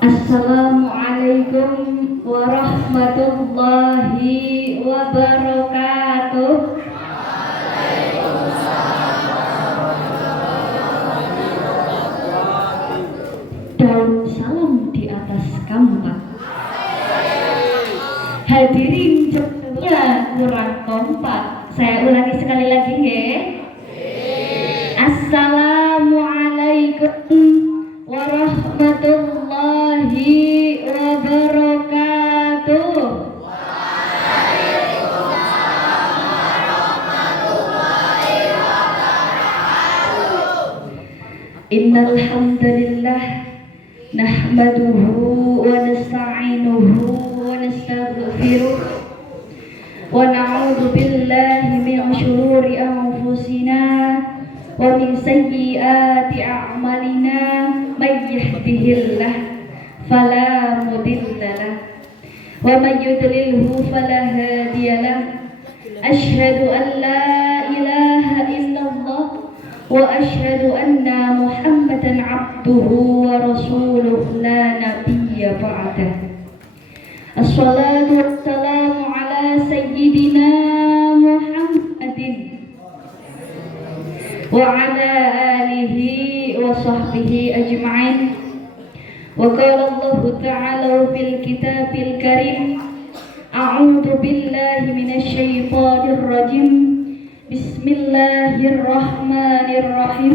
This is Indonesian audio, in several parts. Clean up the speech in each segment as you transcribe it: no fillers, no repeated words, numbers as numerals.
Assalamualaikum warahmatullahi wabarakatuh. Daun salam di atas kampak. Hadirin jemputnya kurang kompak. Saya ulangi sekali lagi nggih. Assalamualaikum warahmatullahi wabarakatuh. Innal hamdalillah nahmaduhu wa nasta'inuhu wa nastaghfiruh wa na'udzu billahi min shururi anfusina wa min sayyiati a'malina may yahdihillah fala mudilla lahu wa may yudlilhu fala hadiya lahu. Asyhadu an la ilaha illallah wa asyhadu anna Muhammadan abduhu wa rasuluh la nabiyya ba'dah. Assalatu wassalamu ala sayyidina Muhammadin wa ala alihi wa sahbihi ajma'in. Wa qala Allah ta'ala fil kitabil karim, a'udzu billahi minasy syaithanir rajim. Bismillahirrahmanirrahim.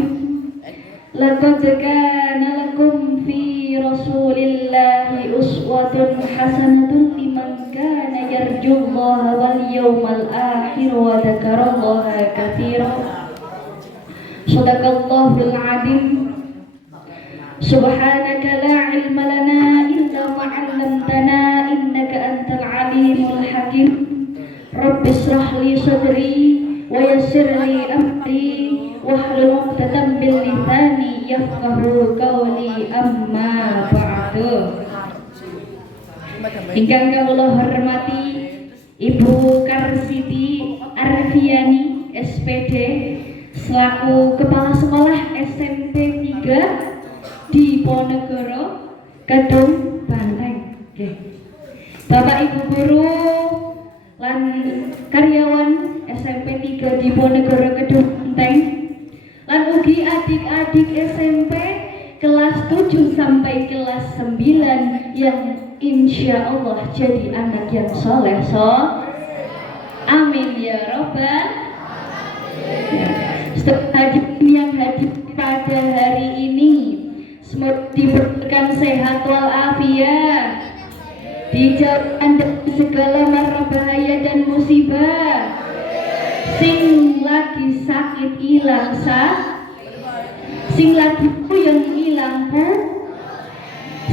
Laqad kana lakum fi rasulillahi uswatun hasanatun liman kana yarjullaha wal yawmal akhir wa dzakarallaha katsiran. Shadaqallahul adzim. Subhanaka la ilma lana illa ma 'allamtana innaka antal alimul hakim. Rabbi shrah li sadri wa yassir li amri wahlul 'uqdatam min lisani yafqahu qawli, amma ba'du. Ingkang kula hormati Ibu Karsiti Arfiani SPD selaku Kepala Sekolah SMP 3 di Ponegoro, Kedung Banteng. Bapak Ibu guru lan karyawan SMP 3 di Ponegoro, Kedung Banteng, lan ugi adik-adik SMP kelas 7 sampai kelas 9 yang insya Allah jadi anak yang soleh. Amin ya robbal. Hadirin yang hadir pada hari ini, semoga diberikan sehat walafiat, dijauhkan dari segala mara bahaya dan musibah. Sing lagi sakit ilang sing lagi puyeng ilang pu,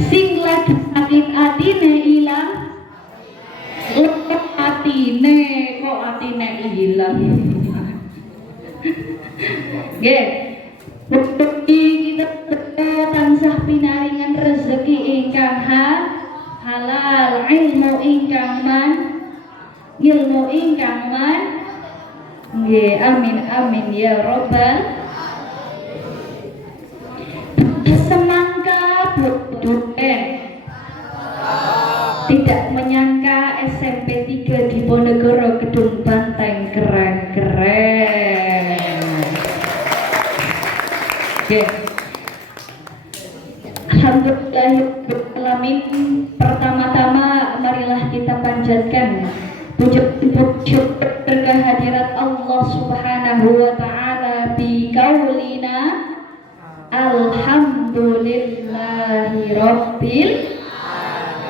sing lagi sakit atine ilang, kok atine ilang. Nggih, kita tansah pinaringan rezeki ingkang halal, ilmu ingkang man. Nggih, amin amin ya robbal. Semangka buduen tidak menyangka SMP 3 di Ponegoro, Kedung Banteng keren. Oke. Alhamdulillahirrahmanirrahim. Pertama-tama marilah kita panjatkan puji kehadirat Allah Subhanahu wa taala bi qaulina alhamdulillahi rabbil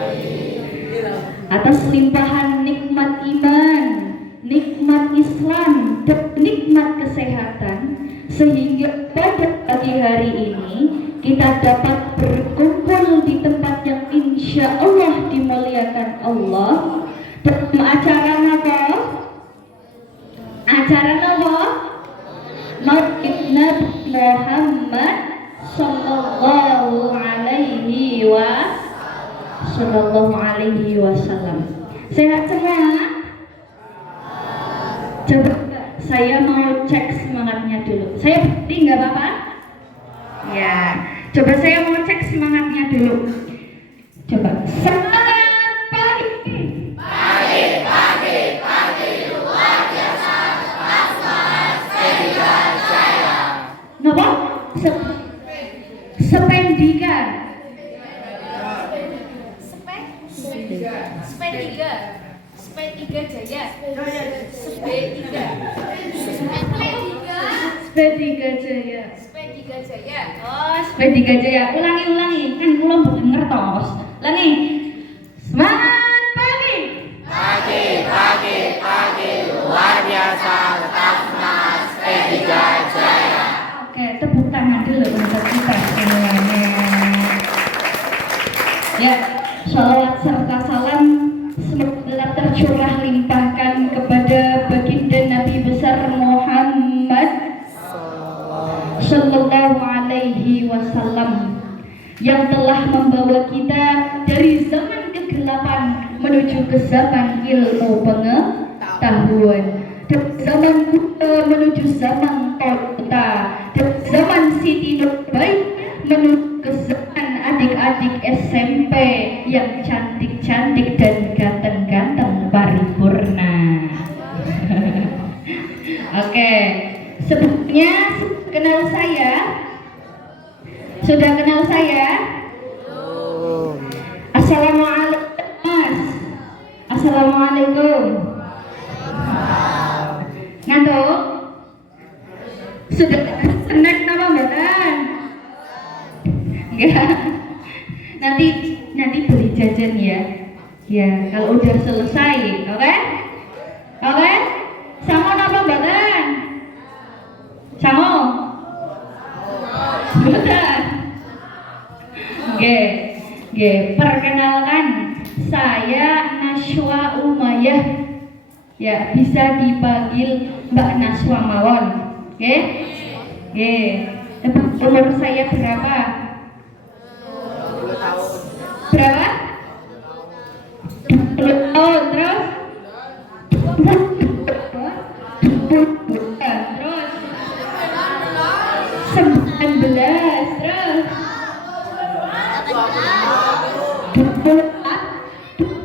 alamin, atas limpahan nikmat iman, nikmat Islam, dan nikmat kesehatan, sehingga pada pagi hari ini kita dapat berkumpul di tempat yang insya Allah dimuliakan Allah dalam acara apa? Acara apa? Maulid Nabi Muhammad sallallahu alaihi wasallam. Sehat semua? Coba saya mau cek semangatnya dulu. Saya berdiri nggak apa-apa? Ya, coba saya mau cek semangatnya dulu. Coba semangat pagi. Pagi luar biasa. Napa? Spendika. Spendika Jaya. Spendika Jaya. Oh, Spendika Jaya. Ulangi. Kan kula mboten ngertos. Ulangi. Semangat pagi. Pagi luar biasa. Tetap semangat Spendika Jaya. Oke, tepuk tangan dulu untuk kita semuanya. Ya, sholawat serta salam semoga tercurah limpahkan kepada baginda Nabi besar Muhammad Sallallahu Alaihi Wasallam yang telah membawa kita dari zaman kegelapan menuju ke zaman ilmu pengetahuan, dari zaman Buddha menuju zaman Kota, dari zaman Siti Nurbaya menuju ke zaman adik-adik SMP yang cantik-cantik dan ganteng-ganteng paripurna. Oke, sebelumnya kenal saya? Sudah kenal saya? Assalamualaikum Mas. Assalamualaikum. Ngantuk? Sudah snack nama mboten? Enggak. Nanti beli jajan ya. Ya, kalau udah selesai, oke? Oke? Sama napa mboten? Sama? Mboten. Oke, perkenalkan saya Naswa Umayyah. Ya, bisa dipanggil Mbak Naswa mawon. Oke? Umur saya berapa? Berapa? 20 tahun. Terus? Terus? 19. Terus?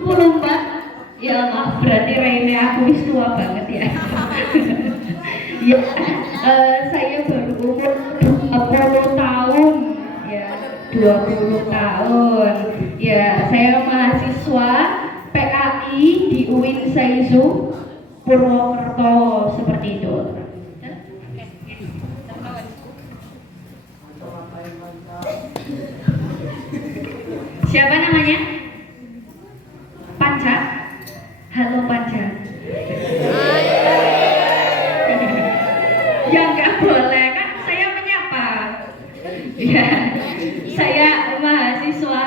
24. Ya maaf, berarti Rene aku wis tua banget ya. Ya, saya baru umur 20 tahun. Ya, 20 tahun. Ya, saya mahasiswa PKI di UIN Saizu Purwokerto, seperti itu. Siapa namanya? Panca. Halo Panca. Ya nggak boleh kan, saya menyapa. Ya, saya mahasiswa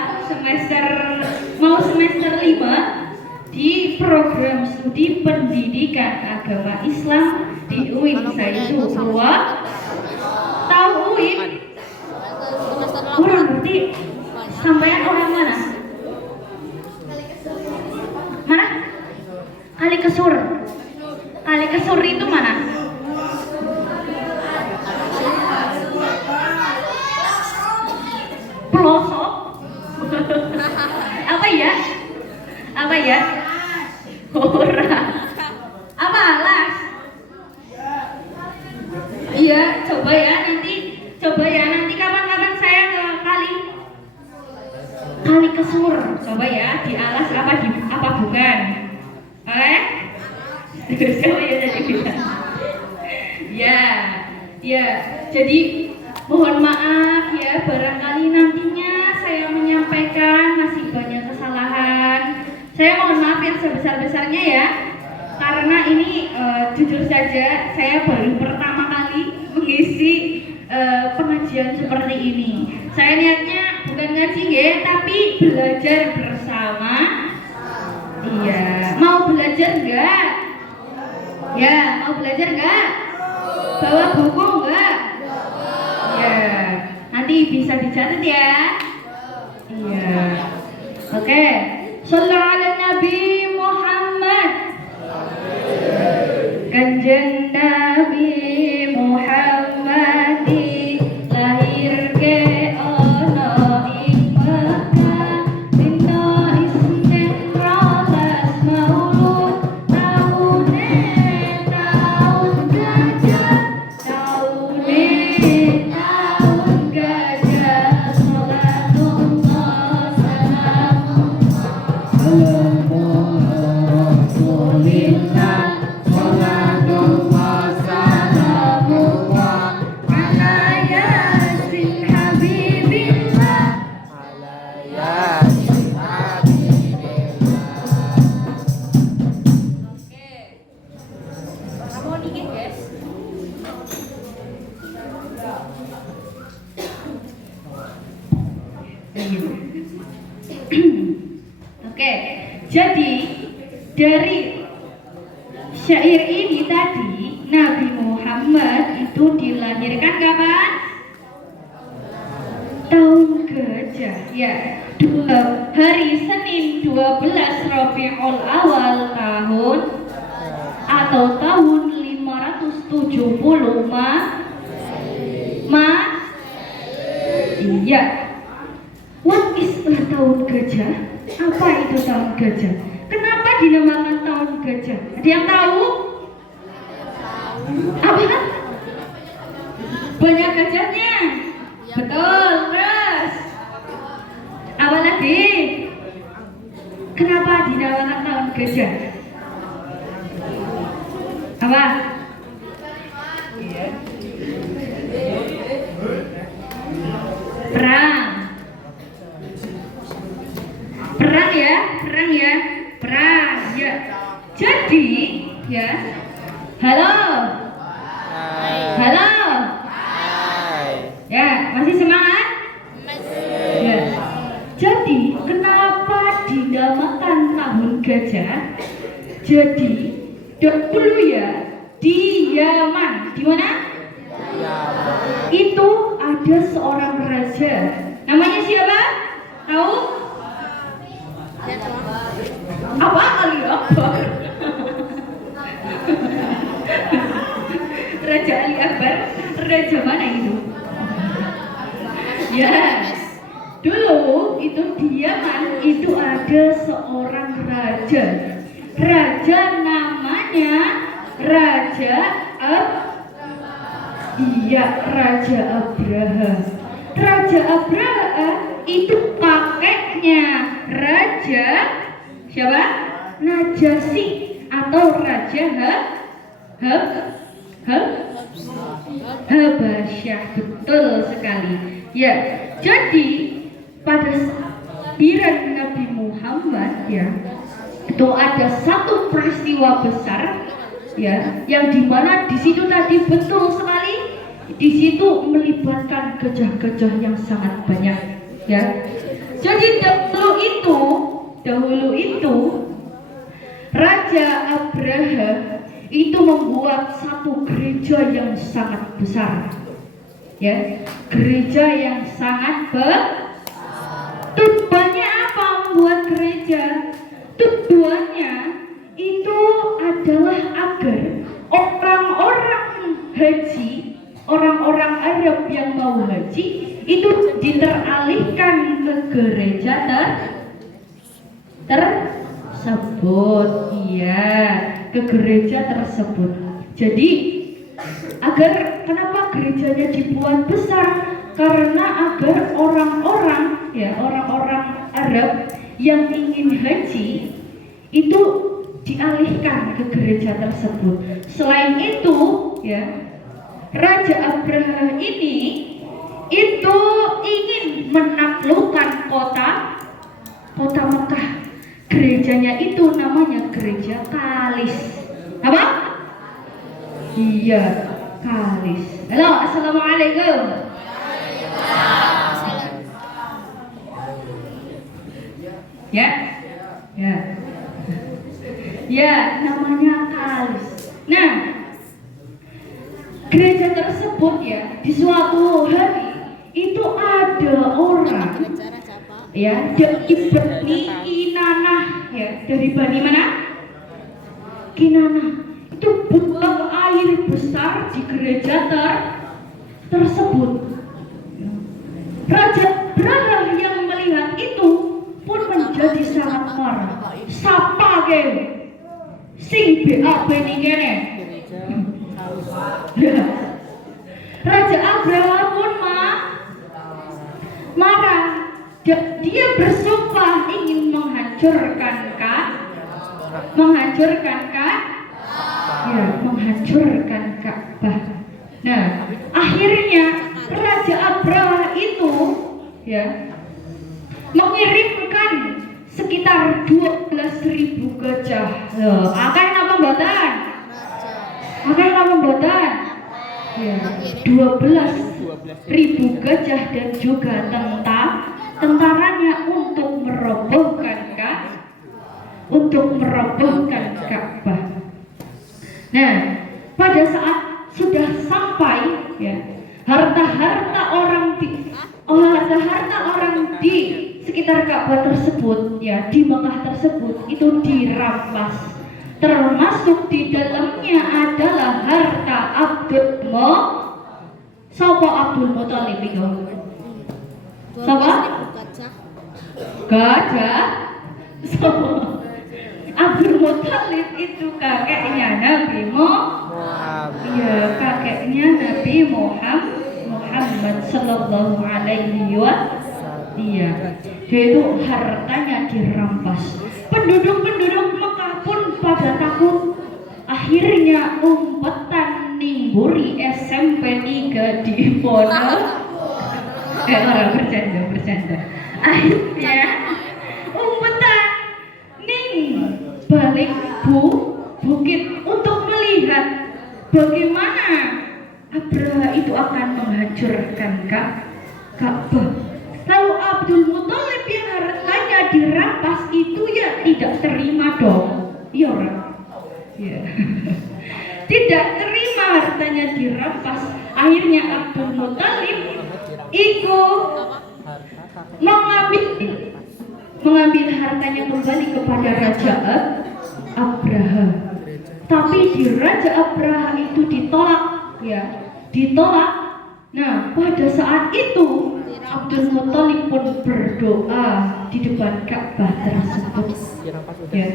mau semester 5 di program studi pendidikan agama Islam di UIN Saizu Purwokerto. Tahu UIN? Kurang ngerti. Sampean orang mana? Mana? Kalikesur. Kalikesur itu mana? Pelosok. Apa ya? Ora. Apa alas? Iya, coba ya nanti kapan-kapan saya ke Kalikesur. Coba ya, di alas apa bukan? Coba ya jadi bisa. Ya, jadi mohon maaf ya, barangkali nantinya saya menyampaikan masih banyak kesalahan. Saya mohon maaf yang sebesar-besarnya ya, karena ini jujur saja saya baru pertama kali mengisi pengajian seperti ini. Saya niatnya bukan ngaji ya, tapi belajar bersama. Iya, mau belajar enggak? Ya, mau belajar enggak? Bawa buku enggak? Ya, nanti bisa dicatat ya. Iya. Oke. Shallallahu ala Nabi Muhammad. Kanjeng Nabi Muhammad lahir ke ono Oke, jadi dari syair ini tadi Nabi Muhammad itu dilahirkan kapan? Tahun Gajah ya, hari Senin 12 Rabiul Awal tahun atau tahun 570 iya. What is tahun gajah? Apa itu tahun gajah? Kenapa dinamakan tahun gajah? Ada yang tahu? Apa? Banyak gajahnya. Betul, terus apa lagi? Kenapa dinamakan tahun gajah? Apa? Perang ya. Jadi ya, halo. Ya, masih semangat? Ya. Jadi kenapa dinamakan tahun gajah? Jadi dahulu ya di Yaman, di mana? Itu ada seorang raja. Namanya siapa? Tahu? Apa? Ali Akbar. Raja Ali Akbar. Raja mana itu? Ya. Dulu itu di Yaman itu ada seorang raja. Raja namanya Raja Raja Abraha. Raja Abraha itu kakeknya Raja siapa? Najasyi atau Raja Habasyah. Betul sekali. Ya, jadi pada saat Nabi Muhammad ya, itu ada satu peristiwa besar ya, yang dimana di situ tadi betul sekali, di situ melibatkan gajah-gajah yang sangat banyak ya. Jadi dahulu itu Raja Abraha itu membuat satu gereja yang sangat besar ya, gereja yang sangat tujuannya apa membuat gereja? Tujuannya itu adalah agar orang-orang haji, orang-orang Arab yang mau haji itu diteralihkan ke gereja tersebut. Iya, ke gereja tersebut. Jadi kenapa gerejanya dibuat besar? Karena agar orang-orang Arab yang ingin haji itu dialihkan ke gereja tersebut. Selain itu ya, Raja Abraha ini itu ingin menaklukkan kota Mekah. Gerejanya itu namanya gereja Kalis. Apa? Iya, Kalis. Halo, assalamualaikum. Ya, namanya Kalis. Nah, gereja tersebut ya, di suatu hari itu ada orang ya dari Bani Kinanah ya, dari Bani mana? Kinanah. Itu buang air besar di gereja tersebut. Raja Abraha yang melihat itu pun menjadi sangat marah. Sapa ke sing BAB nih kene. Raja Abraha pun marah. Dia bersumpah ingin menghancurkan Ka'bah. Nah, akhirnya Raja Abraha itu ya mengirimkan sekitar 12.000 gajah. Akeh napa mboten? Ya, 12.000 gajah dan juga tentaranya untuk merobohkan Ka'bah. Nah, pada saat sudah sampai ya, harta-harta orang di sekitar Ka'bah tersebut ya, di Mekah tersebut itu dirampas. Termasuk di dalamnya adalah harta Abdul Muthalib itu. Siapa? Gajah. Abdul Muthalib itu kakeknya Nabi kakeknya Nabi Muhammad sallallahu alaihi wasallam. Dia itu hartanya dirampas. Penduduk Mekah pun pada takut. Akhirnya umpetan nimburi SMP 3 di Pondok. Orang bercanda. Akhirnya umpetan balik bukit untuk melihat bagaimana Abraha itu akan menghancurkan Ka'bah. Lalu Abdul Muthalib yang hartanya dirampas itu ya tidak terima dong. Iya orang. Ya. Tidak terima hartanya dirampas. Akhirnya Abdul Muthalib ikut mengambil hartanya kembali kepada Raja Abraha. Tapi di Raja Abraha itu ditolak. Nah, pada saat itu Abdul Muthalib pun berdoa di depan Ka'bah tersebut. Ya,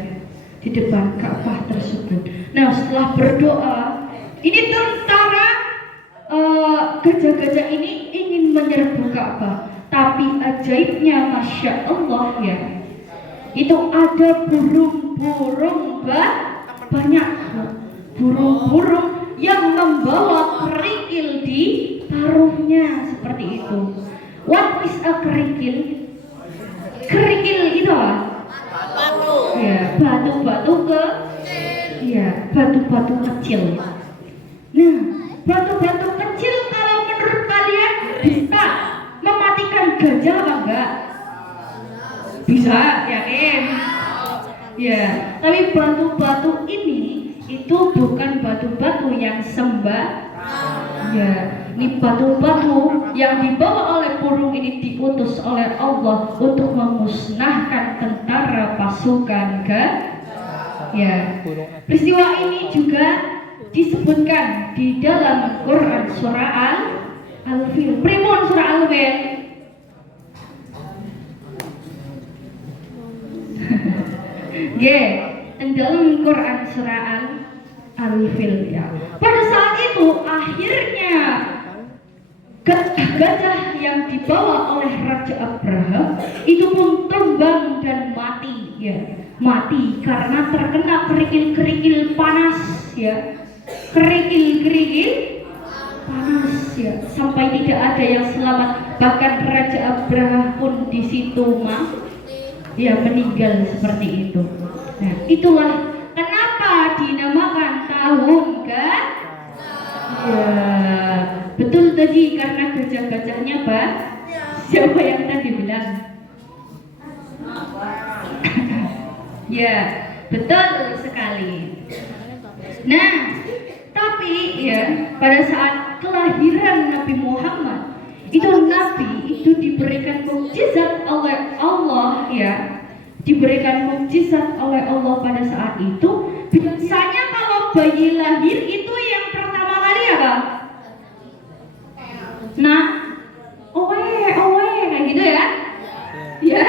di depan Ka'bah tersebut. Nah, setelah berdoa, ini tentara gajah-gajah ini ingin menyerbu Ka'bah. Tapi ajaibnya Masya Allah ya, itu ada burung-burung banyak burung-burung yang membawa kerikil di paruhnya seperti itu. What is a kerikil? Kerikil itu ya, batu-batu kecil. Nah, batu-batu kecil kalau menurut kalian bisa mematikan gajah apa enggak? Bisa, yakin? Ya, tapi batu-batu ini itu bukan batu-batu yang ya, ini batu-batu yang dibawa oleh burung ini diutus oleh Allah untuk memusnahkan tentara pasukan ya. Peristiwa ini juga disebutkan di dalam Quran surah Al-Fil. Primun surah Al-Fil. Dalam Quran surah Al-Fil ya. Pada saat itu akhirnya gajah yang dibawa oleh Raja Abraha itu pun tumbang dan mati ya. Mati karena terkena kerikil-kerikil panas ya. Kerikil-kerikil panas ya, sampai tidak ada yang selamat. Bahkan Raja Abraha pun di situ meninggal seperti itu. Nah, itulah kenapa dinamakan tahun ya, betul tadi karena gajah-gajahnya siapa yang tadi bilang? Ya, betul sekali. Nah, tapi ya pada saat kelahiran Nabi Muhammad itu Nabi itu diberikan mukjizat oleh Allah ya, diberikan mukjizat oleh Allah pada saat itu. Biasanya kalau bayi lahir itu yang pertama kali apa? Nah, owe kayak gitu ya? Ya,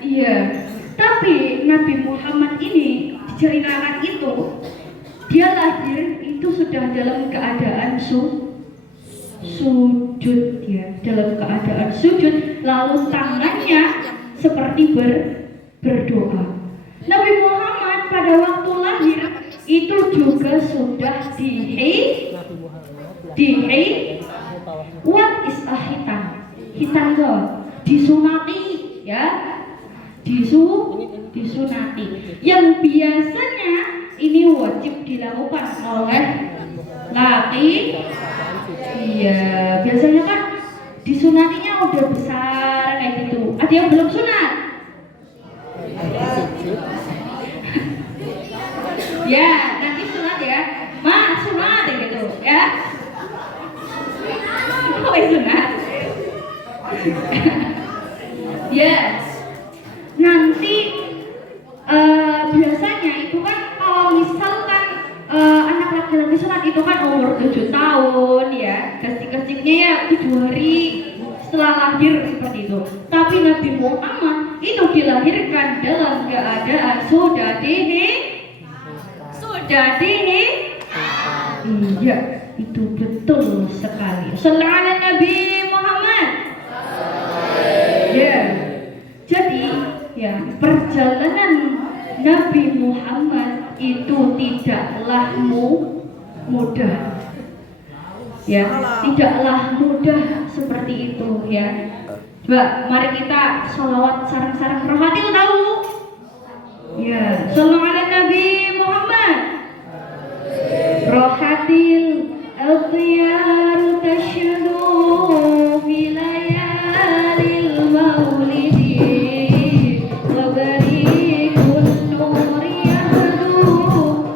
iya. Tapi Nabi Muhammad ini diceritakan itu dia lahir itu sudah dalam keadaan sujud ya, dalam keadaan sujud, lalu tangannya seperti berdoa. Nabi Muhammad pada waktu lahir itu juga sudah what is a hitan? Hitan disunati ya, disunati. Yang biasanya ini wajib dilakukan oleh laki. Iya, biasanya kan disunatinya udah besar kayak gitu. Ada yang belum sunat? Ya, nanti sunat ya. Ma, sunat ya gitu ya. Oh, sunat. Yes. Nanti biasanya itu kan kalau misalkan anak laki-laki sunat itu kan umur 7 tahun ya, kecil-kecilnya ya 7 hari setelah lahir seperti itu. Tapi Nabi Muhammad itu dilahirkan dalam keadaan sudah iya, itu betul sekali. Shallallahu alaihi Nabi Muhammad. Ya. Jadi ya, perjalanan Nabi Muhammad itu tidaklah mudah. Ya, tidaklah mudah seperti itu ya. Coba mari kita sholawat sarang-sarang rohani tahu. Ya, shallallahu alaihi Nabi Muhammad. Rohatil al-diyar tashdu fi layalil maulidi wa barikun nuri yahdu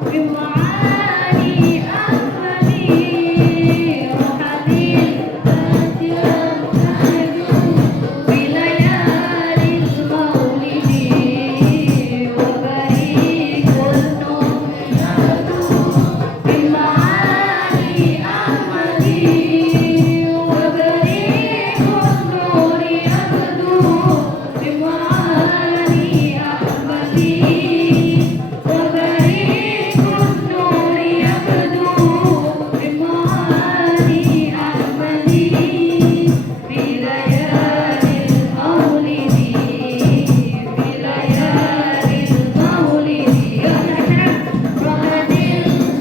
bi ma'ani ahmadi. Rohatil al-diyar tashdu fi layalil maulidi wa barikun nuri yahdu بمعاني أحمدي وبريق النور يبدو بمعاني أحمدي وبريق النور يبدو بمعاني أحمدي في ليالي المولد في ليالي المولد يا رحمة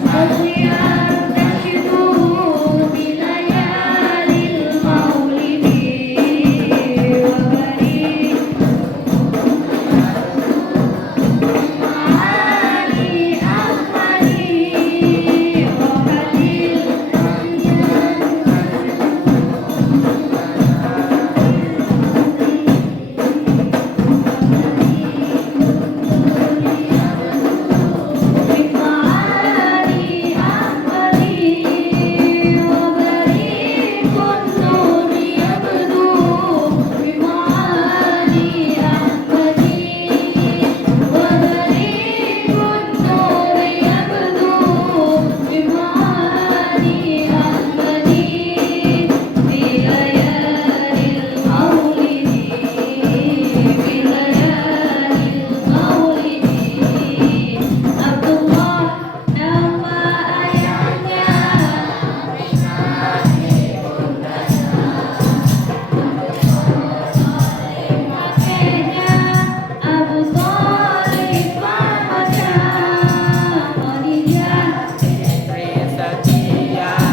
الأغيار تشدو بليالي المولد وبريق معاني أحمدي روحة بمعاني أحمدي وبريق النور يبدو بمعاني أحمدي وبريق النور يبدو بمعاني أحمدي في ليالي المولد في ليالي المولد عبد الله nama ayahnya kakeknya Abu Thalib pamannya Khadijah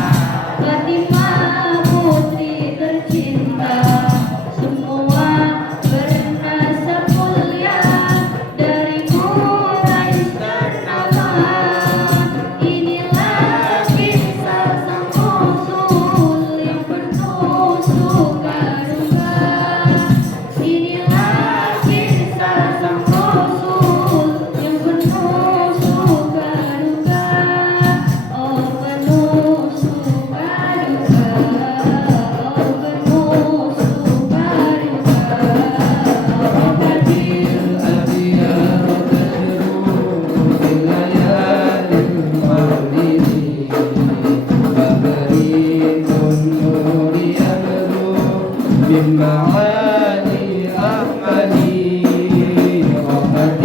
Fatimah putri tercinta semua bernasab mulia dari Quraisy ternama. Inilah kisah sang Rasul yang penuh suka duka. Inilah kisah sang Rasul yang penuh suka duka. Oh penuh suka duka. Oh penuh suka duka. Oh hadir بمعاني أحمدي رحمة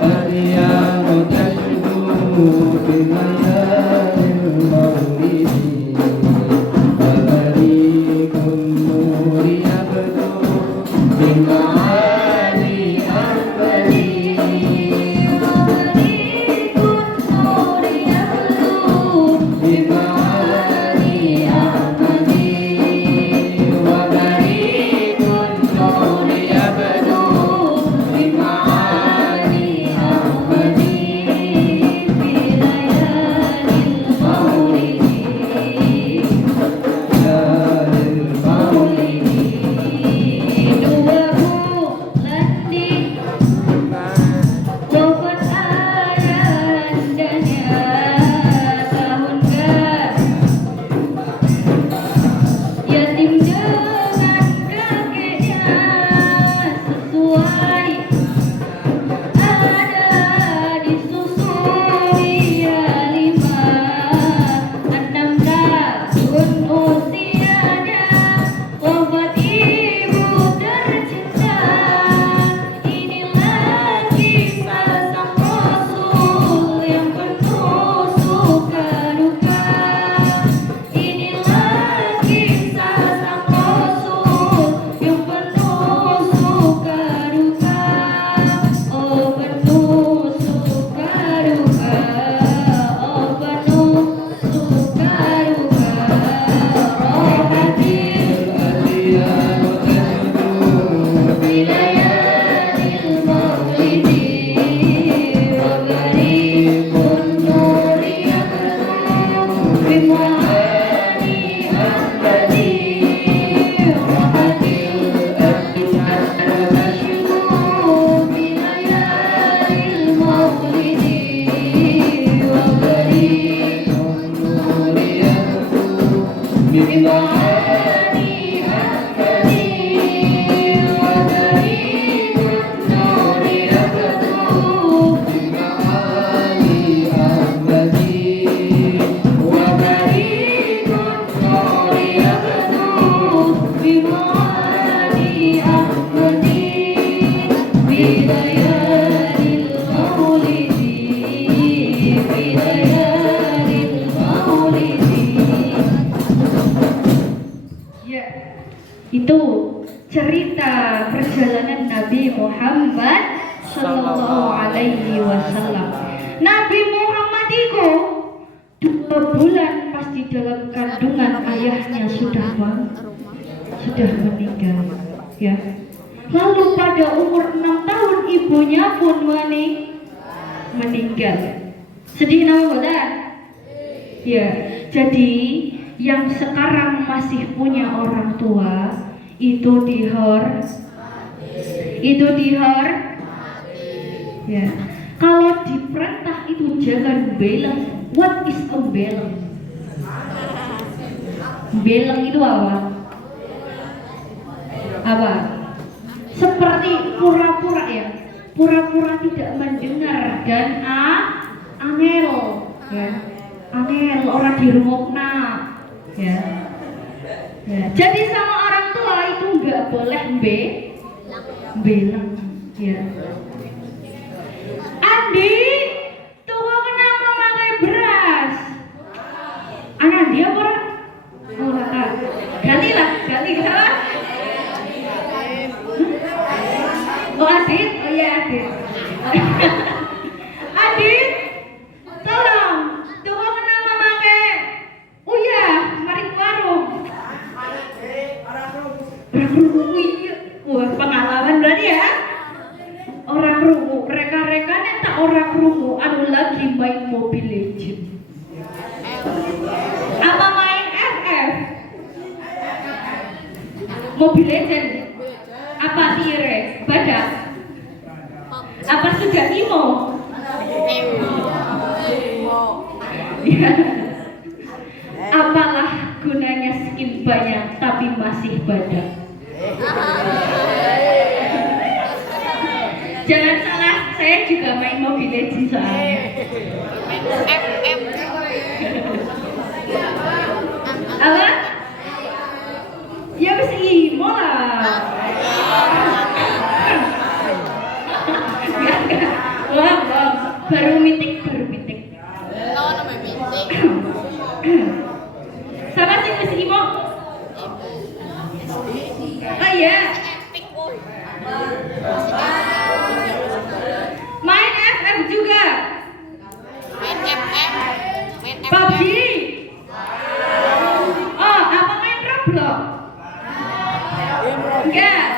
الأديان تشدو بليالي المولد وبريق النور يبدو بمعاني أحمدي وبريق النور يبدو بمعاني أحمدي وبريق Itu cerita perjalanan Nabi Muhammad Sallallahu Alaihi Wasallam. Nabi Muhammad itu 2 bulan pas di dalam kandungan ayahnya sudah meninggal, ya. Lalu pada umur 6 tahun ibunya pun meninggal. Sedih namanya, ya. Jadi yang sekarang masih punya orang tua itu ya. Kalau diperintah itu jangan beleng. What is a beleng? Beleng itu apa? Seperti pura-pura, ya. Pura-pura tidak mendengar dan angel, ya. Angel orang dirumokna, ya. Jadi sama orang tua itu nggak boleh beleng, ya. Andi, tunggu kenapa pakai beras? Anak dia apa? Oh, ganti. Oh, Adit, oh ya Adit. Adit, tolong, tunggu kenapa pakai? Oh ya, mari ke warung. Wah, pengalaman berarti ya. Orang rungu, reka-rekanya tak orang rungu, anu lagi main Mobile Legend. Apa main FF? Mobile Legend. Apa tire? Badak? Apa sudah imo? Ya. Apalah gunanya skin banyak tapi masih badak? Jangan salah, saya juga main Mobile Legends soalnya. Apa? Ya mesti imo lah. Wah, baru mitik. Sama sih mesti imo. Oh iya. Main FF juga. PUBG. Oh, apa main Roblox? Enggak.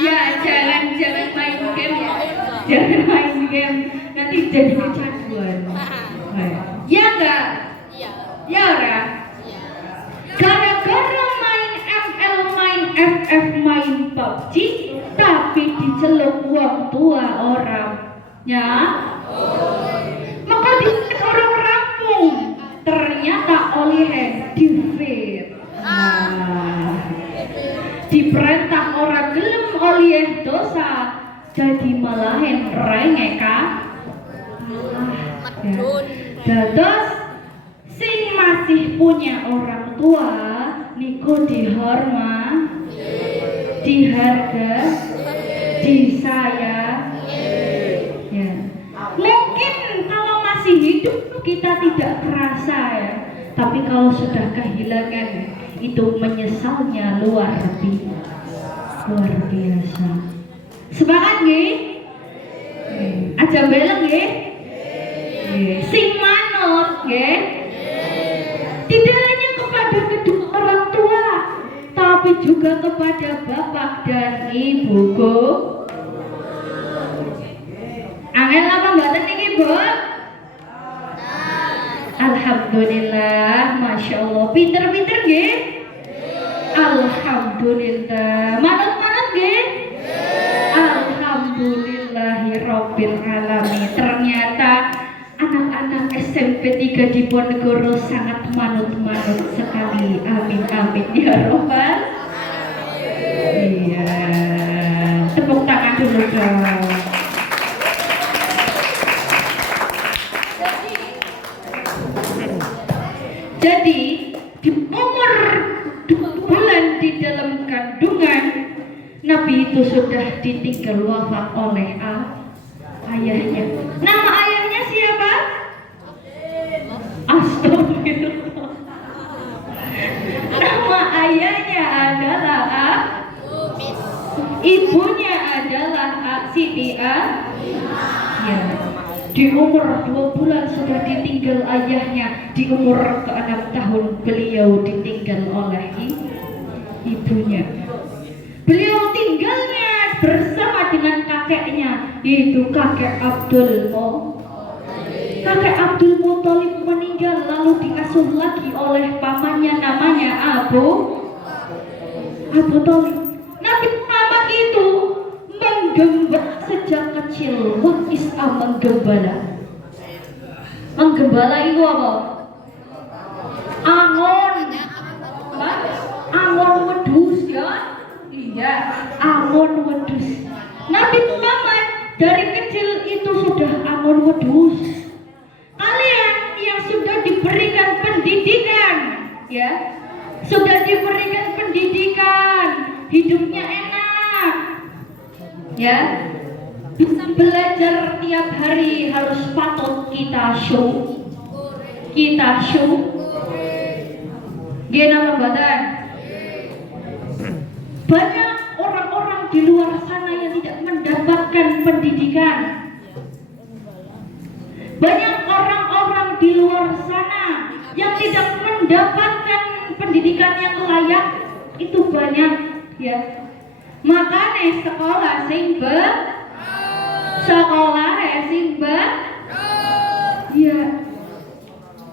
Ya, jangan main game ya. Jangan main game, nanti jadi kecanduan. Ya enggak? Ya ora. Gara-gara main ML, main FF, main PUBG, tapi diceluk uang tua orangnya, maka dilihat orang rampung. Ternyata olihen di-vape. Diperintah orang gelem oleh dosa, jadi malahin rengeka. Dados sing masih punya orang tua niku diharga, disayang, ya. Mungkin kalau masih hidup kita tidak kerasa, ya. Tapi kalau sudah kehilangan itu menyesalnya luar biasa. Semangat nggih? Aja beleng nggih? Sing manut nggih? Tidak hanya kepada kedua orang tua, tapi juga kepada bapak dan ibuku. Angel apa mboten niki, Bu? Alhamdulillah, Masya Allah. Pinter-pinter nggih? Alhamdulillah. Manut-manut nggih? Alhamdulillahirabbil alamin. Ternyata anak-anak SMP 3 di Ponegoro sangat manut-manut sekali. Amin amin ya robbal. Iya. Tepuk tangan dulu dong. Jadi di umur 2 bulan di dalam kandungan Nabi itu sudah ditinggal wafat oleh ayahnya. Nama ayahnya siapa? Astagfirullah. Nama ayahnya adalah ibunya adalah Siti ya. Di umur 2 bulan sudah ditinggal ayahnya, di umur ke-6 tahun beliau ditinggal oleh ibunya. Beliau tinggalnya bersama dengan kakeknya, yaitu kakek Abdul Muthalib meninggal, lalu diasuh lagi oleh pamannya namanya Abu Thalib. Nabi Muhammad itu menggembala sejak kecil. What is menggembala? Menggembala itu apa? Angon wedhus ya? Iya, angon wedhus. Nabi Muhammad dari kecil itu sudah angon wedhus. Kalian yang sudah diberikan pendidikan, ya, sudah diberikan pendidikan, hidupnya enak, ya, bisa belajar tiap hari, harus patut kita show. Gimana badan? Banyak orang-orang di luar sana yang tidak mendapatkan pendidikan. Banyak orang-orang di luar sana yang tidak mendapatkan pendidikan yang layak. Itu banyak, ya. Makanya sekolah sing ya.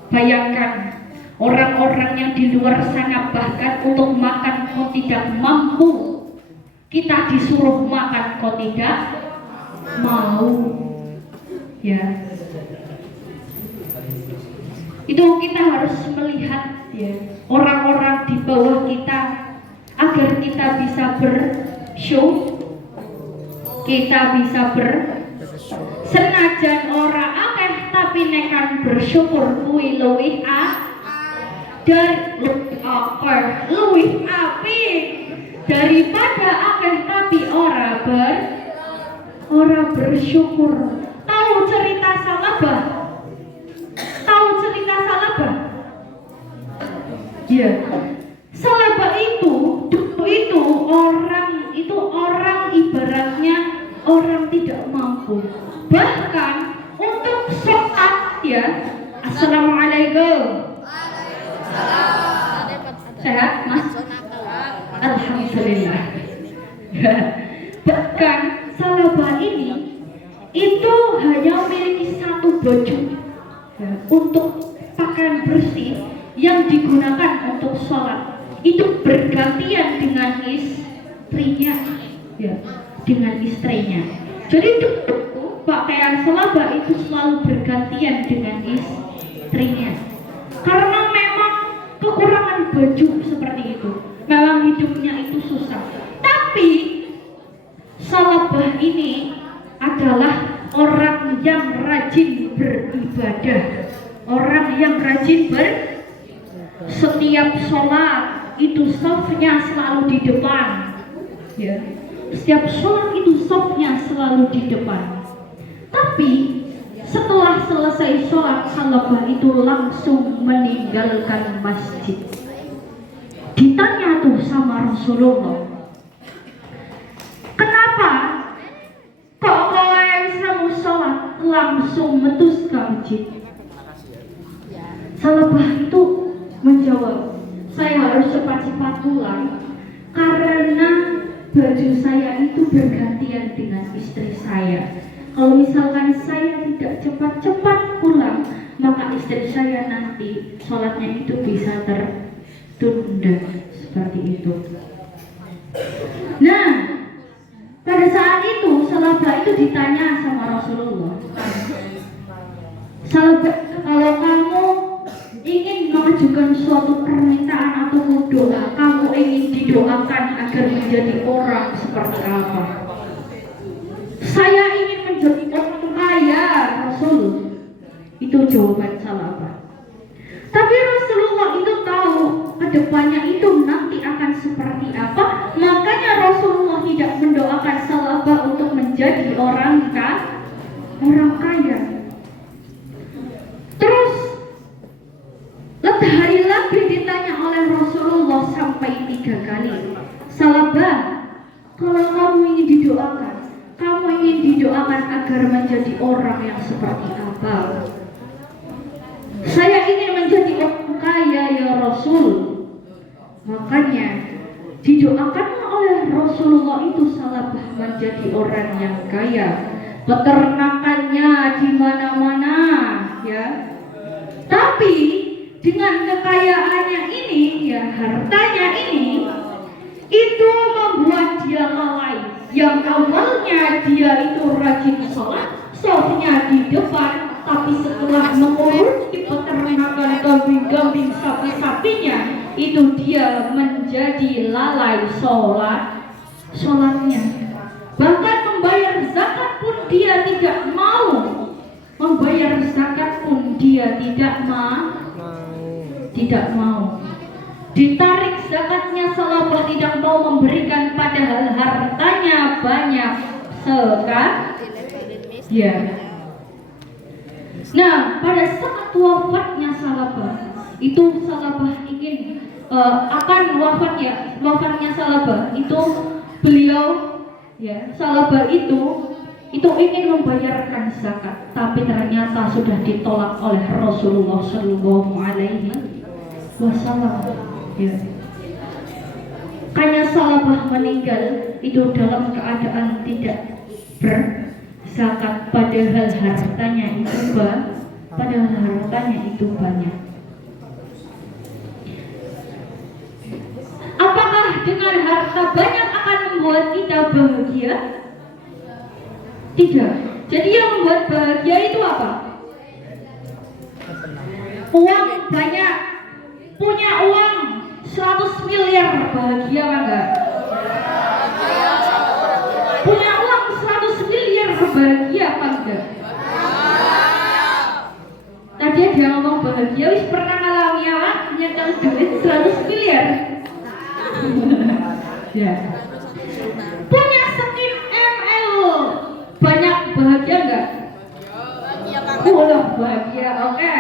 Bayangkan orang-orang yang di luar sana bahkan untuk makan kok tidak mampu. Kita disuruh makan kok tidak mau, ya. Itu kita harus melihat, ya, orang-orang di bawah kita agar kita bisa bershow, kita bisa senajan ora akeh tapi nekan bersyukur kuwi luwih dan luwih apik daripada akeh tapi ora bersyukur. Tahu cerita Salabah? Ya, Salabah itu orang ibaratnya orang tidak mampu. Bahkan untuk sholat, ya, assalamualaikum. Sehat, Mas? Alhamdulillah. Bahkan Salabah ini itu hanya memiliki satu baju, ya, untuk pakaian bersih yang digunakan untuk sholat. Itu bergantian dengan istrinya, ya, dengan istrinya. Jadi pakaian Salabah itu selalu bergantian dengan istrinya. Karena memang kekurangan baju seperti itu. Memang hidupnya itu susah. Tapi Salabah ini adalah orang yang rajin beribadah. Orang yang rajin setiap sholat itu safnya selalu di depan, ya. Setiap sholat itu safnya selalu di depan. Tapi setelah selesai sholat, Salabah itu langsung meninggalkan masjid. Ditanya tuh sama Rasulullah, kenapa kok kowe bisa mau sholat langsung metus ke masjid? Salabah itu menjawab, saya harus cepat-cepat pulang karena baju saya itu bergantian dengan istri saya. Kalau misalkan saya tidak cepat-cepat pulang, maka istri saya nanti sholatnya itu bisa tertunda, seperti itu. Nah, pada saat itu Salabah itu ditanya sama Rasulullah, Salabah, kalau kamu ingin mengajukan suatu permintaan atau doa, kamu ingin didoakan agar menjadi orang seperti apa? Saya ingin menjadi orang kaya, Rasul. Itu jawaban Salabah. Tapi Rasulullah itu tahu kedepannya itu nanti akan seperti apa. Makanya Rasulullah tidak mendoakan Salabah untuk menjadi orang kaya. Terus hari lagi ditanya oleh Rasulullah sampai 3 kali. Kalau kamu ingin didoakan, kamu ingin didoakan agar menjadi orang yang seperti apa? Saya ingin menjadi orang kaya ya Rasul. Makanya didoakan oleh Rasulullah itu Salabah menjadi orang yang kaya. Peternakannya di mana-mana, ya. Tapi dengan kekayaannya ini, ya hartanya ini, itu membuat dia lalai. Yang awalnya dia itu rajin sholat, softnya di depan, tapi setelah mengurusi peternakan kambing-kambing sapi-sapinya, itu dia menjadi lalai sholatnya. Bahkan membayar zakat pun dia tidak mau. Membayar zakat pun dia tidak mau. Ditarik zakatnya, Salabah tidak mau memberikan, padahal hartanya banyak sekali. Ya. Nah, pada saat wafatnya Salabah, itu Salabah ingin akan wafatnya Salabah itu beliau, ya, Salabah itu ingin membayarkan zakat, tapi ternyata sudah ditolak oleh Rasulullah Shallallahu Alaihi Wasallam. Ya. Karena Salabah meninggal itu dalam keadaan tidak berzakat, padahal hartanya itu banyak. Apakah dengan harta banyak akan membuat kita bahagia? Tidak. Jadi yang membuat bahagia itu apa? Uang banyak. Punya uang 100 miliar bahagia enggak? Punya uang 100 miliar bahagia apa enggak? Tadi dia ngomong bahagia, wis pernah ngalami apa? Nyetel duit 100 miliar. Ya. Punya sekian ml banyak bahagia enggak? Bahagia, oke.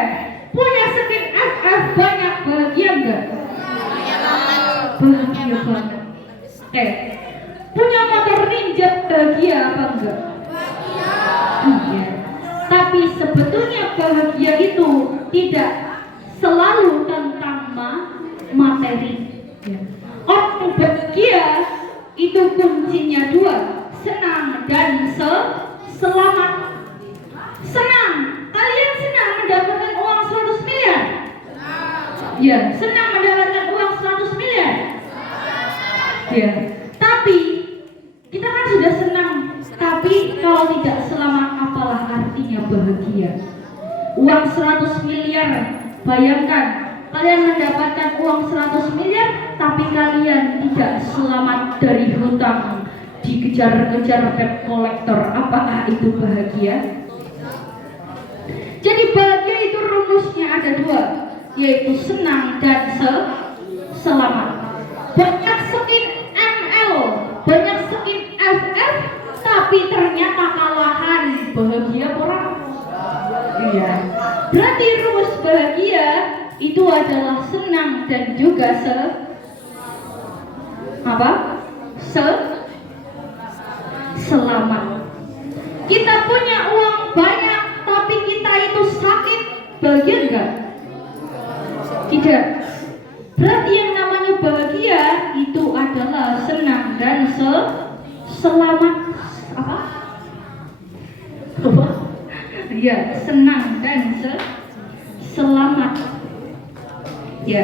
Punya sekian FF banyak bahagia enggak? Bahagia banget. Oke. Punya motor Ninja bahagia apa enggak? Iya. Tapi sebetulnya bahagia itu tidak selalu tentang materi. Ya. Orang bahagia itu kuncinya dua, senang dan selamat. Senang, kalian senang mendapatkan uang 100 miliar? Ya, senang mendapatkan uang 100 miliar? Ya, tapi kita kan sudah senang, tapi kalau tidak selamat, apalah artinya bahagia? Uang 100 miliar, bayangkan kalian mendapatkan uang 100 miliar, tapi kalian tidak selamat dari hutang, dikejar-kejar debt collector. Apakah itu bahagia? Jadi bahagia itu rumusnya ada dua, yaitu senang dan selamat. Banyak sekian ml, banyak sekian FF, tapi ternyata kalahan. Bahagia orang? Iya. Berarti rumus bahagia itu adalah senang dan juga selamat. Kita punya uang banyak, tapi kita itu sakit, bahagia enggak? Tidak. Berarti yang namanya bahagia itu adalah senang dan selamat. Apa? Ya, senang dan selamat. Ya.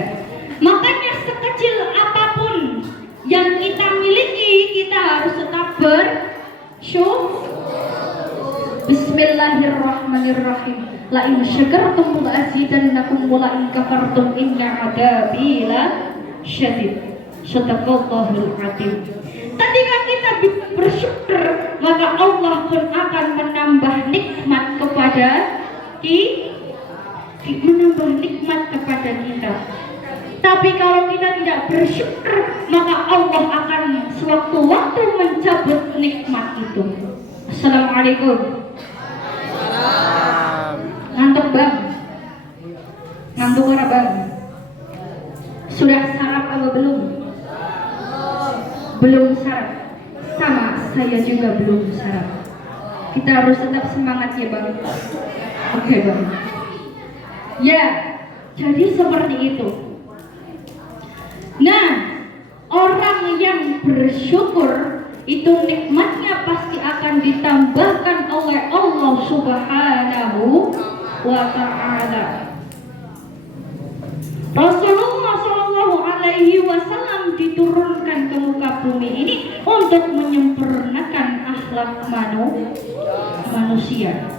Makanya sekecil apapun yang kita miliki, kita harus tetap bersyukur. Bismillahirrahmanirrahim. La in syakartum la azidannakum wa la in kafartum inna adzabi lasyadid. Shadaqallahul azim. Ketika kita bersyukur, maka Allah pun akan menambah nikmat kepada kita. Tapi kalau kita tidak bersyukur, maka Allah akan sewaktu-waktu mencabut nikmat itu. Assalamualaikum. Ngantuk bang? Ngantuk orang bang? Sudah sarap apa belum? Belum sarap. Sama, saya juga belum sarapan. Kita harus tetap semangat ya Bang. Oke Bang. Ya, jadi seperti itu. Nah, orang yang bersyukur itu nikmatnya pasti akan ditambahkan oleh Allah Subhanahu wa Ta'ala. Rasulullah Shallallahu Alaihi Wasallam diturunkan ke muka bumi ini untuk menyempurnakan akhlak manusia.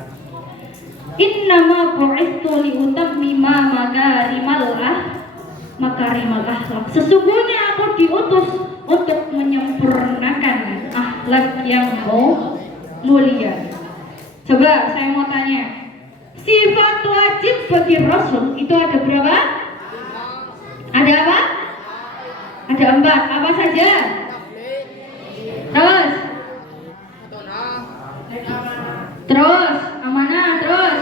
Innama bu'itsu liutammima makarimal akhlak. Sesungguhnya aku diutus untuk menyempurnakan akhlak yang mulia. Coba saya mau tanya, sifat wajib bagi Rasul itu ada berapa? Ada apa? Ada 4. Apa saja? Terus amanah, terus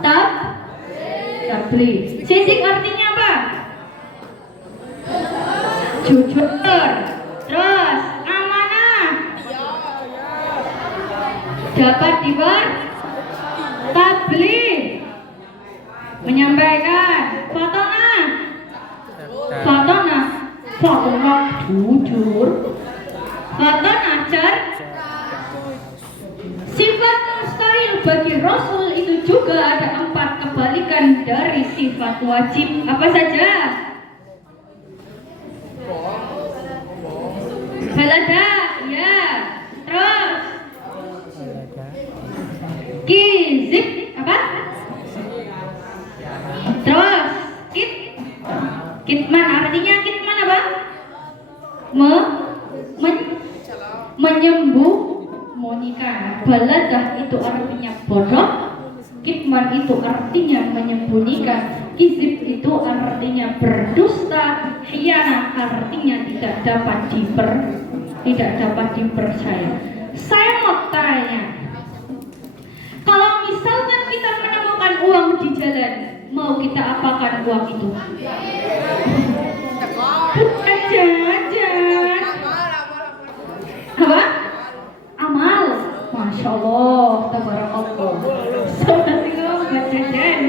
tabligh. Sidik artinya apa? Jujur. Terus amanah. Dapat tabligh. Menyampaikan. Fatona jujur. Fatona sifat mustahil bagi Rasul itu juga ada 4 kebalikan dari sifat wajib. Apa saja? Balada, ya. Terus kizib, apa? Terus kitman, artinya kitman apa? Menyembunyikan. Baladah itu artinya bodoh, kitman itu artinya menyembunyikan, kizib itu artinya berdusta, khianat artinya tidak dapat dipercaya. Saya mau tanya, kalau misalkan kita menemukan uang di jalan, mau kita apakan uang itu? Bukan jajan. Apa? Amal. Masya Allah, tabarakallah. Bukan jajan.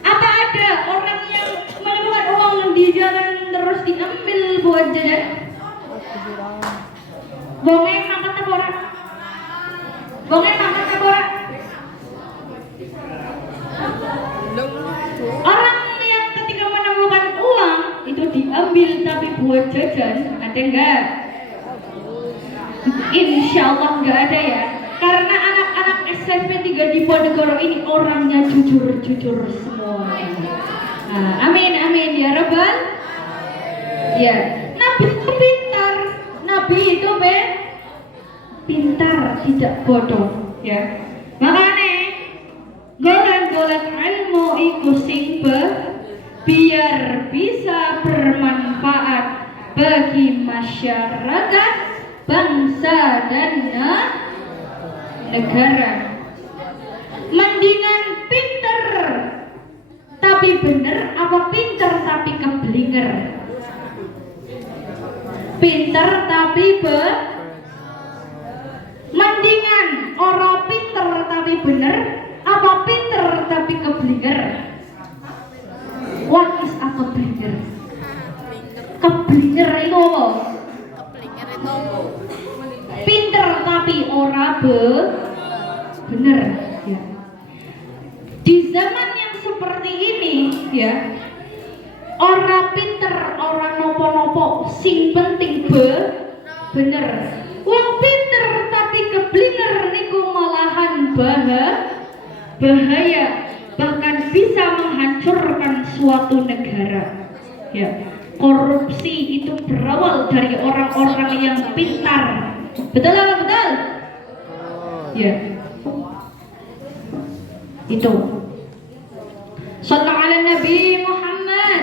Apa ada orang yang menemukan uang di jalan terus diambil buat jajan? Bongeng mangkat tabora. Orang yang ketika menemukan uang itu diambil tapi buat jajan, ada enggak? Insya Allah enggak ada ya. Karena anak-anak SMP 3 di Ponegoro ini orangnya jujur semua. Nah, amin ya Rabbal. Ya, Nabi itu pintar. Nabi itu pintar, tidak bodoh. Ya, makanya golek ilmu iku sing biar bisa bermanfaat bagi masyarakat, bangsa dan negara. Mendingan pinter tapi bener apa pinter tapi keblinger? Pinter tapi mendingan orang pinter tapi bener apa pinter tapi keblinger? What is a keblinger? Keblinger itu apa? Pinter tapi ora bener ya. Di zaman yang seperti ini ya, ora pinter, ora nopo-nopo, sing penting bener. Wong pinter tapi keblinger niku malahan bahaya, bahkan bisa menghancurkan suatu negara. Ya, korupsi itu berawal dari orang-orang yang pintar. Betul apa betul? Ya, itu. Sallallahu ala Nabi Muhammad.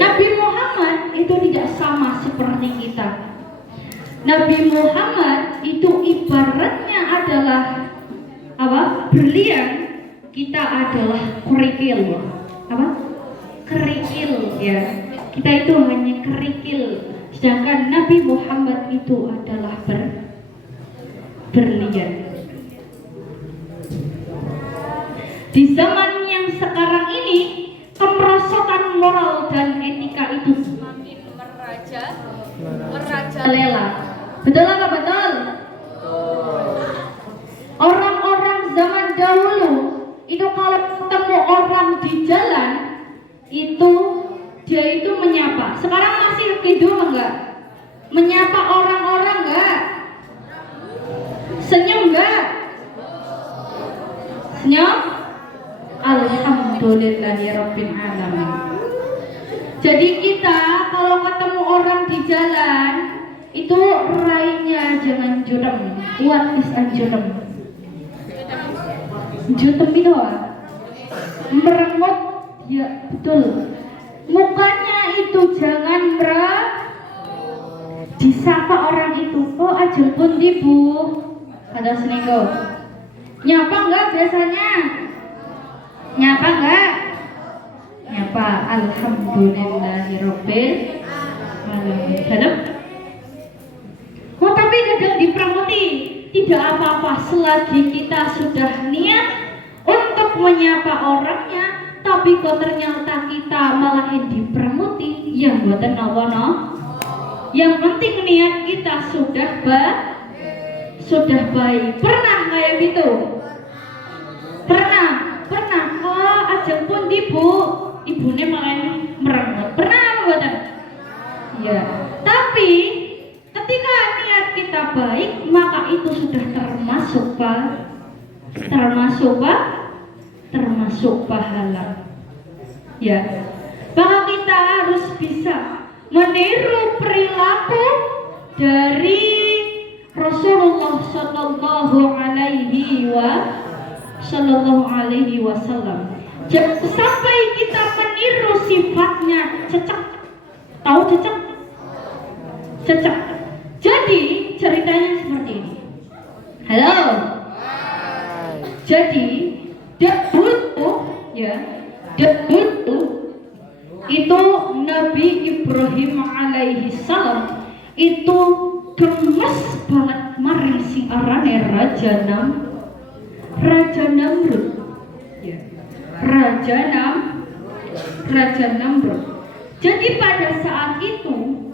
Nabi Muhammad itu tidak sama seperti kita. Nabi Muhammad itu ibaratnya adalah apa? Berlian, kita adalah kerikil. Apa? Kerikil ya. Kita itu hanya kerikil, sedangkan Nabi Muhammad itu adalah berlian. Di zaman yang sekarang ini, kemerosotan moral dan etika itu semakin merajalela. Betul apa betul? Orang-orang zaman dahulu itu kalau ketemu orang di jalan itu dia itu menyapa. Sekarang masih gitu enggak? Menyapa orang-orang enggak? Senyum enggak? Senyum? Alhamdulillahirabbil alamin. Jadi kita kalau ketemu orang di jalan itu raihnya jangan jurem. What is jurem? Jutem itu merengut, ya betul. Mukanya itu jangan disapa orang itu. Oh ajeng pundi Bu? Kata seniko. Nyapa enggak biasanya? Nyapa enggak? Nyapa. Alhamdulillahirabbil alamin. Betul? Oh tapi kadang dipramuti. Tidak apa-apa selagi kita sudah niat untuk menyapa orangnya, tapi kok ternyata kita malah dipramuti, yang buatan apa-apa. Yang penting niat kita sudah baik. Pernah kayak gitu? Pernah. Oh ajeng pun ibunya malah merengut. Pernah apa buatan? Ya. Tapi ketika niat kita baik, maka itu sudah termasuk pahala. Ya. Maka kita harus bisa meniru perilaku dari Rasulullah sallallahu alaihi wasallam. Jangan sampai kita meniru sifatnya cecak. Tahu cecak? Cecak. Jadi ceritanya seperti ini. Halo. Jadi dahulu itu Nabi Ibrahim alaihi salam itu gemes banget marang si arane Raja Namrud. Ya. Raja Namrud. Jadi pada saat itu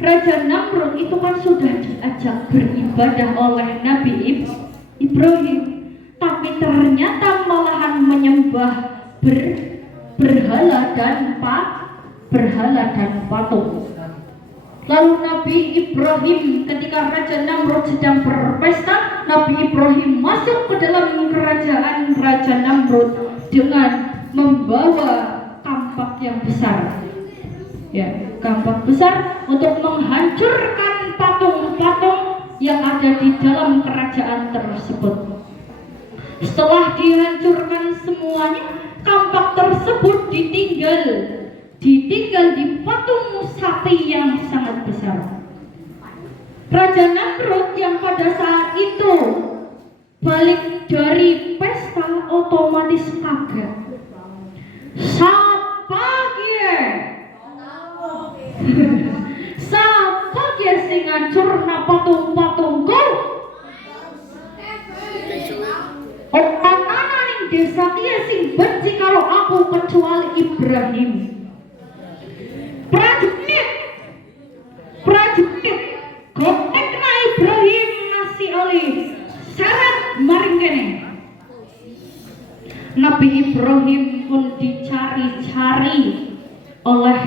Raja Namrud itu kan sudah diajak beribadah oleh Nabi Ibrahim, tapi ternyata malahan menyembah berhala dan patung. Lalu Nabi Ibrahim ketika Raja Namrud sedang berpesta, Nabi Ibrahim masuk ke dalam kerajaan Raja Namrud dengan membawa kampak yang besar. Ya, kampak besar untuk menghancurkan patung-patung yang ada di dalam kerajaan tersebut. Setelah dihancurkan semuanya, kampak tersebut ditinggal di patung sapi yang sangat besar. Raja Namrud yang pada saat itu balik dari pesta otomatis kaget. Siapa dia sing ngancurna patung-patungku? Orang mana ning desa kia sing benci kalau aku kecuali Ibrahim. Prajurit gopekna Ibrahim nasi oleh syarat maring kene. Nabi Ibrahim pun dicari-cari oleh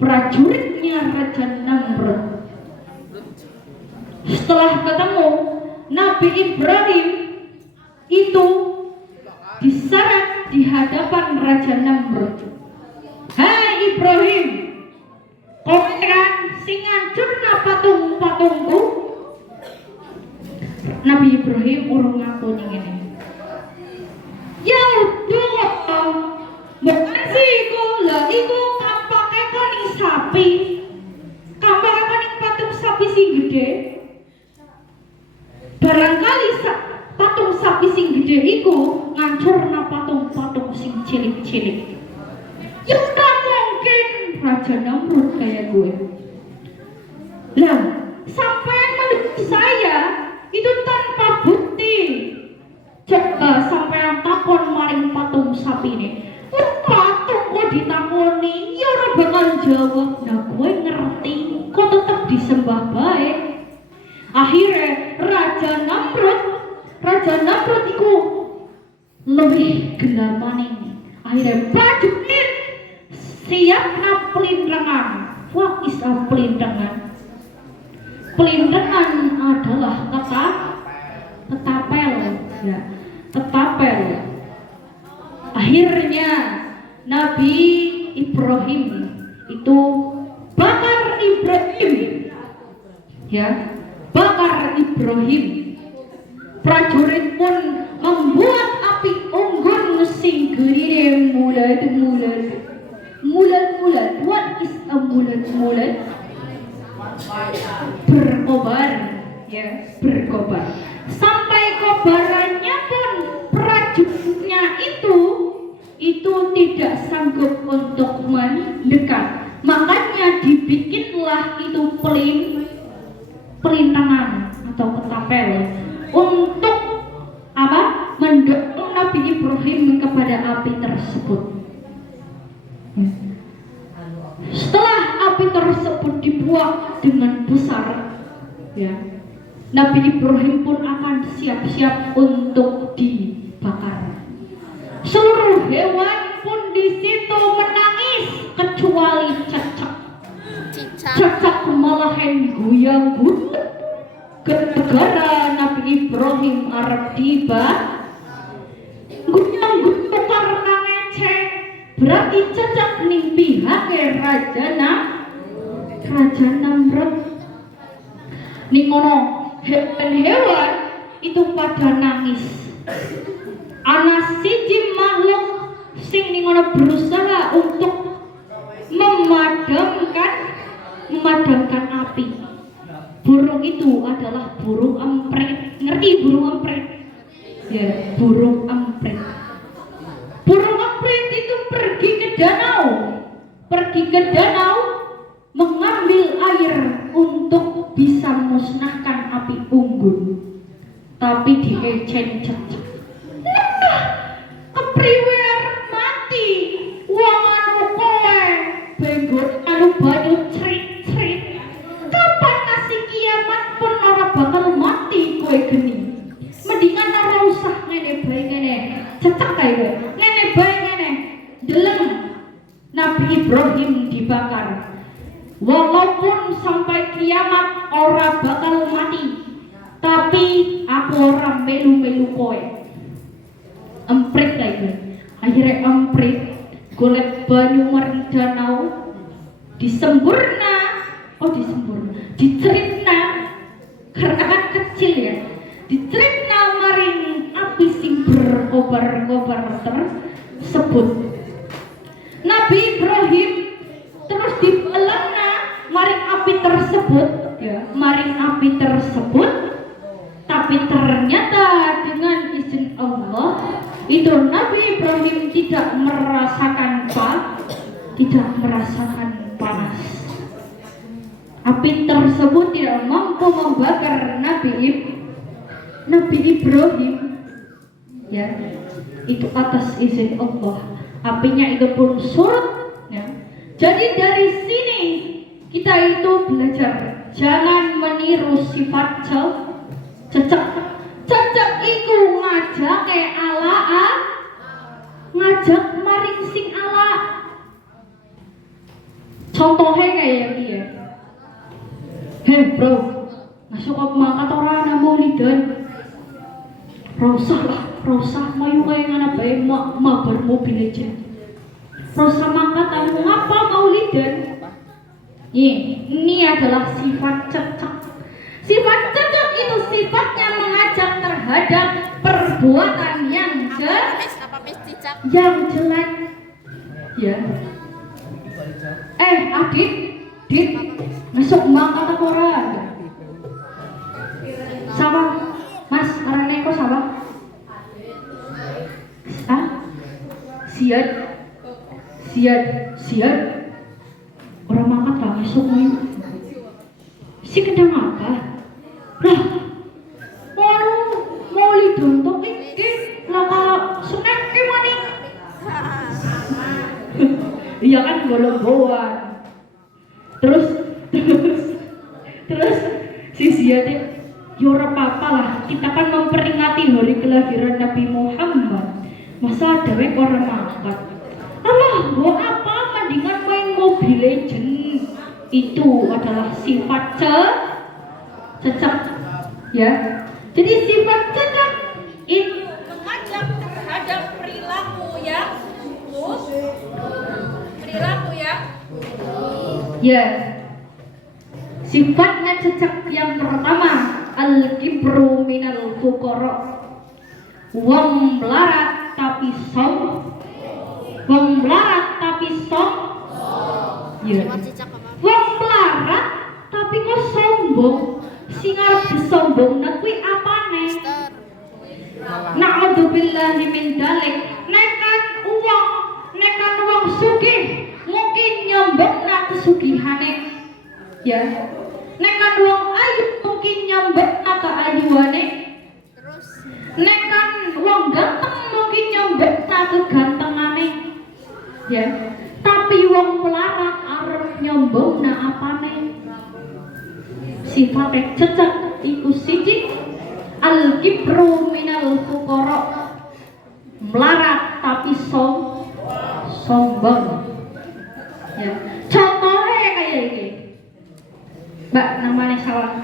prajuritnya Raja Namrud. Setelah ketemu, Nabi Ibrahim itu diseret di hadapan Raja Namrud. Hai Ibrahim, kowe kan sing ngancurna patung-patungku? Nabi Ibrahim urung ngaku ngene. Ya udah, bukan sih iku, lah iku kampake koning sapi. Kampake koning patung sapi sing gede. Barangkali patung sapi sing gede iku ngancurna patung-patung sing cilik-cilik. Ya ora mungkin Namrud kayak gue. Lah, sampai menurut saya itu tanpa bukti. Coba sampai yang takon maring patung sapi ini. Patung kok ditakoni, ya ora bakal jawab. Nah, gue ngerti, kok tetap disembah baik. Akhirnya Raja Namrud iku lebih gelamane. Akhirnya prajurit siap na pelintangan. What is a pelintangan? Pelintangan adalah ketapel, ya, ketapel. Akhirnya Nabi Ibrahim itu bakar Ibrahim, ya, bakar Ibrahim. Prajurit pun membuat api unggun sing gerine mulat. What is a mulat? Berkobar, ya, berkobar. Sampai kobarannya pun prajuritnya itu tidak sanggup untuk mendekat. Makanya dibikinlah itu pelintangan atau ketapel untuk apa? Mendorong Nabi Ibrahim kepada api tersebut. Setelah api tersebut dibuat dengan besar, ya, Nabi Ibrahim pun akan siap-siap untuk dibakar. Seluruh hewan pun di situ menangis kecuali cecak. Cecak malahan guyang-guyang gara-gara Nabi Ibrahim arep guyang-guyang karena ngecek. Berarti cecak ning pihake Raja Namrud. Ning ngono hewan itu pada nangis. Ana siji makhluk sing ning ngono berusaha untuk memadamkan api. Burung itu adalah burung emprit. Ngerti burung emprit? Ya, burung emprit. Burung emprit itu pergi ke danau mengambil air untuk bisa musnahkan api unggun. Tapi diecen cecak. Nah, kepriwe arep mati? Wong anu kowe benggo anu banyu crit-crit. Kapan nasi kiamat pun ora bakal mati kowe geni. Mendingan ora usah ngene bae ngene. Cecak kae kowe. Ngene bae ngene. Deleng Nabi Ibrahim dibakar. Walaupun sampai kiamat ora bakal mati, tapi aku ora melu-melu kowe. Emprit kae kowe. Akhirnya emprit golek banyu maring danau, diceritna karena kan kecil ya, diceritna maring api sing berkobar-kobar tersebut. Nabi Ibrahim terus dipelengna maring api tersebut, ya, tapi ternyata dengan izin Allah itu Nabi Ibrahim tidak merasakan panas. Api tersebut tidak mampu membakar Nabi Ibrahim, ya, itu atas izin Allah. Apinya itu pun surut, ya. Jadi dari sini kita itu belajar jangan meniru sifat cecak. Cecak itu ngajak maring sing ala. Contohnya kayak dia. Hei bro, masuk ke mangkat orang maulidan. Rosah mayu kayak ngana bae mabar mobil aja. Rosah mangkat kamu ngapa maulidan? Ini adalah sifat cecak. Sifat cecak itu sifatnya mengajak terhadap perbuatan yang jelek. Ya. Dit, masuk mangkat orang. Sama, Mas, arane kok sama? Siat. Orang masuk si kedang apa lah mau lidontok iki laka snack ki maning iya kan golong-golongan terus si Ziyad ya ora apa-apa lah, kita kan memperingati hari kelahiran Nabi Muhammad. Masa dewe orang makan. Alah, buat apa mendingan main Mobile Legends. Itu adalah sifat cecak ya. Jadi sifat cecak itu mengajak terhadap perilaku yang buruk. Perilaku yang ya. Sifatnya cecak yang pertama al-kibru minal fuqara. Wong melarat tapi sombong. Wong melarat tapi sombong. Ya. Wong melarat tapi kok sombong. Sing arep disombongna kuwi apane? Na'udzubillahi min dzalik. Nekan wong sugih mungkin nyombongna kesugihane. Ya. Nekan wong ayu mungkin nyombongna keayuane. Nek kan wong ganteng mungkin nyombokna kegantengane. Ya. Tapi wong melarat arep nyombokna apane? Sifat cecak iku siji al-kibru minal fuqara. Melarat tapi sombong. Ya. Contohnya kayak ini. Mbak namanya salah.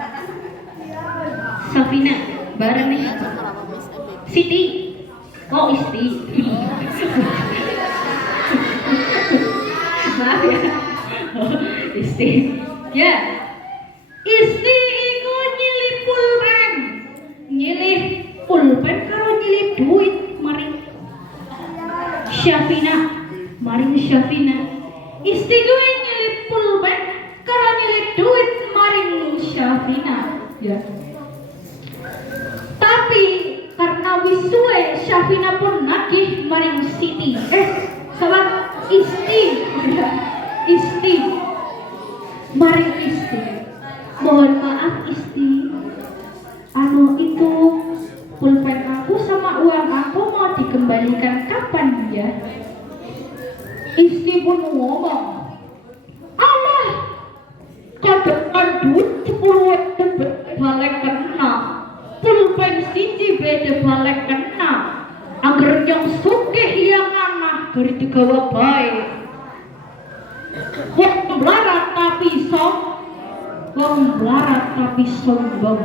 Safina, bareng nih. Siti, oh Isti. Maaf ya, Isti. Ya, Isti iku nyilih pulpen karo nyilih duit maring Syafina. Isti gue nyilih pulpen karo nyilih duit maring Syafina. Ya. Tapi karena wisuwe Syafina pun nagih maring Siti. Sahabat Isti maring Isti. Mohon maaf Isti. Itu pulpen aku sama uang aku mau dikembalikan kapan ya? Isti pun ngomong, Allah, kadekan duit 10 balik kena. Pulpen siji beda balik kena. Angger yang sugih yang anak dari digawa baik. Wong melarat tapi sombong.